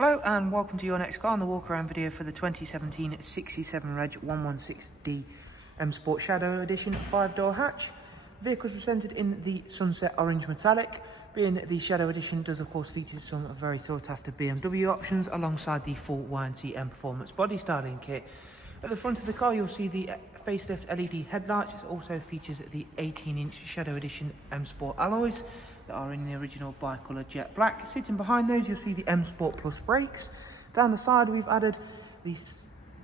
Hello and welcome to your next car on the walk around video for the 2017 67 Reg 116D M Sport Shadow Edition 5-door hatch. The vehicle is presented in the sunset orange metallic. Being the Shadow Edition does of course feature some very sought after BMW options alongside the full YNC Mperformance body styling kit. At the front of the car you'll see the facelift LED headlights. It also features the 18-inch Shadow Edition M Sport alloys that are in the original bi-colour jet black. Sitting behind those you'll see the M Sport Plus brakes. Down the side we've added the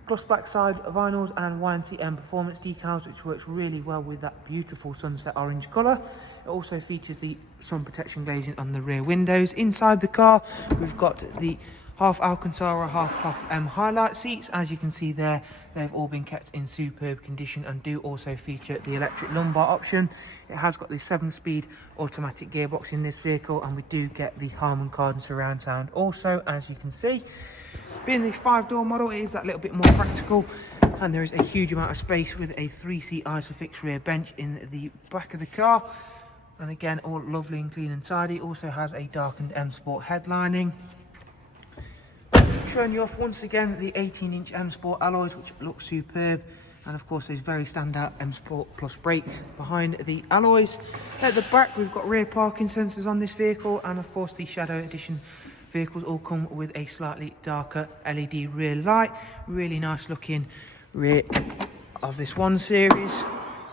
Plus Black side vinyls and YNC Mperformance decals, which works really well with that beautiful sunset orange colour. It also features the sun protection glazing on the rear windows. Inside the car we've got the half Alcantara, half cloth highlight seats. As you can see there, they've all been kept in superb condition and do also feature the electric lumbar option. It has got the 7-speed automatic gearbox in this vehicle, and we do get the Harman Kardon surround sound also, as you can see. Being the 5-door model, it is that little bit more practical, and there is a huge amount of space with a 3-seat Isofix rear bench in the back of the car. And again, all lovely and clean and tidy. Also has a darkened M Sport headlining. Showing you off once again the 18-inch M Sport alloys, which look superb, and of course those very standout M Sport Plus brakes behind the alloys. At the back we've got rear parking sensors on this vehicle, and of course the Shadow Edition vehicles all come with a slightly darker LED rear light. Really nice looking rear of this 1 Series.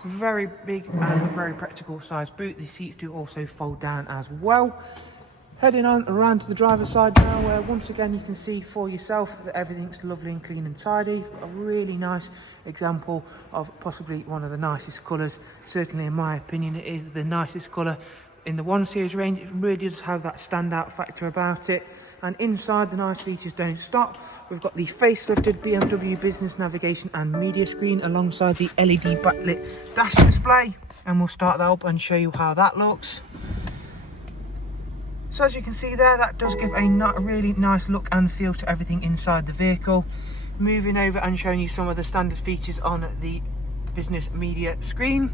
Very big and very practical size boot. The seats do also fold down as well. Heading on around to the driver's side now, where once again you can see for yourself that everything's lovely and clean and tidy. A really nice example of possibly one of the nicest colours. Certainly in my opinion it is the nicest colour in the 1 Series range. It really does have that standout factor about it. And inside, the nice features don't stop. We've got the facelifted BMW business navigation and media screen alongside the LED backlit dash display, and we'll start that up and show you how that looks. So as you can see there, that does give a really nice look and feel to everything inside the vehicle. Moving over and showing you some of the standard features on the business media screen.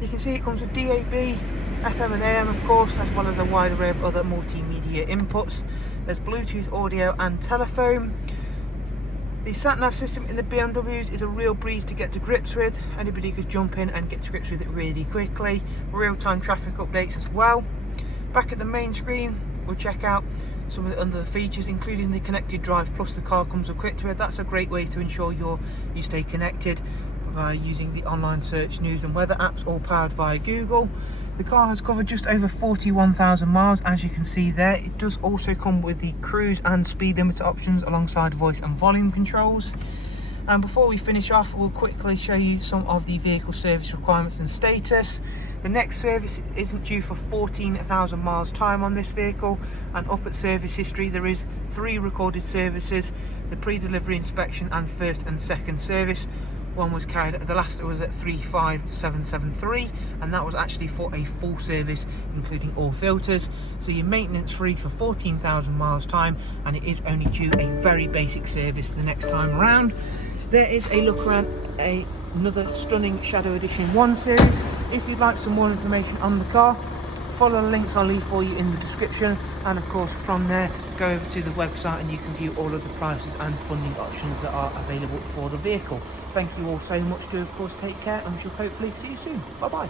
You can see it comes with DAB, FM and AM of course, as well as a wide array of other multimedia inputs. There's Bluetooth audio and telephone. The sat-nav system in the BMWs is a real breeze to get to grips with. Anybody could jump in and get to grips with it really quickly. Real-time traffic updates as well. Back at the main screen, we'll check out some of the other features, including the connected drive plus the car comes equipped with. That's a great way to ensure you stay connected by using the online search, news and weather apps, all powered via Google. The car has covered just over 41,000 miles, as you can see there. It does also come with the cruise and speed limiter options alongside voice and volume controls. And before we finish off, we'll quickly show you some of the vehicle service requirements and status. The next service isn't due for 14,000 miles time on this vehicle, and up at service history there is 3 recorded services: the pre-delivery inspection and first and second service. One was carried at the last, it was at 35773, and that was actually for a full service including all filters. So you're maintenance free for 14,000 miles time, and it is only due a very basic service the next time around. There is a look around another stunning Shadow Edition 1 Series. If you'd like some more information on the car, follow the links I'll leave for you in the description, and of course from there go over to the website and you can view all of the prices and funding options that are available for the vehicle. Thank you all so much. Do of course take care, and we shall hopefully see you soon. Bye bye.